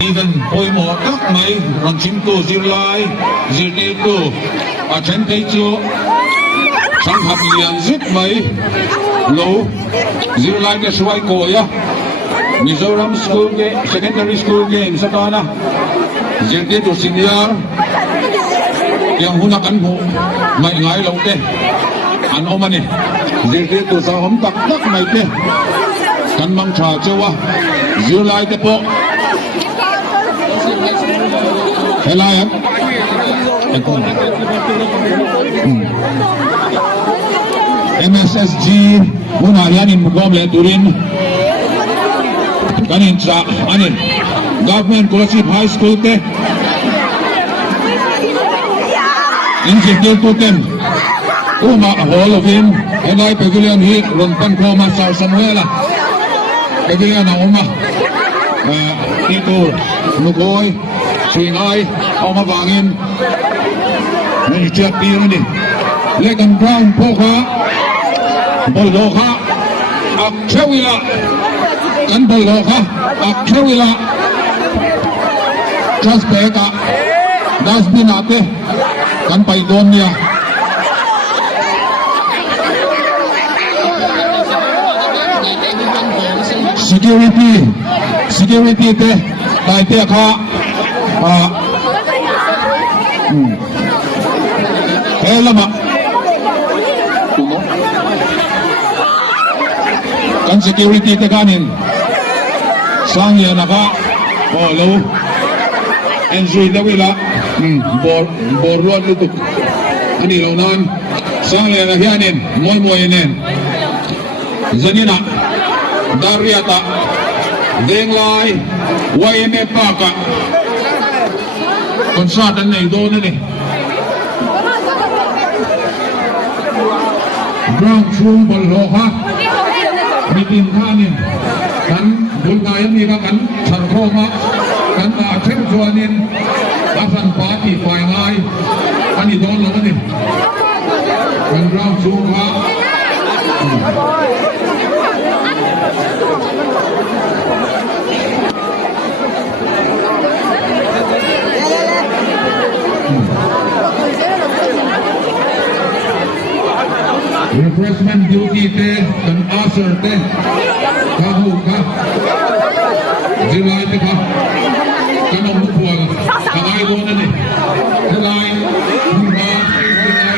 Even ôi mỏ các mày rằng chim tu diêu lai diêu tiêu tu ở trên thế chúa sang học liền giết mày lũ diêu lai cái xoay cội á Mizoram School Game Secondary School Game sa kana diêu tiêu tu senior yang huna kan mu mày ngay lâu te an omani diêu tiêu tu sa hom tak tak mày te kan mang cha chawa diêu lai te po hello em MSSG muna yanin mugom le turin kanin sa anin government scholarship high school te institute tem uma hall of him enai pavilion hi ronpan koma sa samuela pavilion na uma itu nukoi Singai, oma bangin, ni siap dia ni. Lekan Brown poka, boldoka, akcewila, kan boldoka, akcewila, just beka, dasbin ate, kan paidonia. Security te, tai te ka. Lama kan security te kanin sang ya naka lo enjoy the wila bor ruan lutuk ani lo nan sang ya na hianin moy nen zanina dariata denglai YMF paka concert an này đô nữa này Brown Chung bol lo ha mi tin thanin kan bulgai mi ka kan thar khoma kan ta them chuanin asan party fai ngai ani don lo ni kan Brown Chung ha refreshment duty te kan asar te kahu ka jilai te ka kanong pual kangai do na ni jilai hingga jilai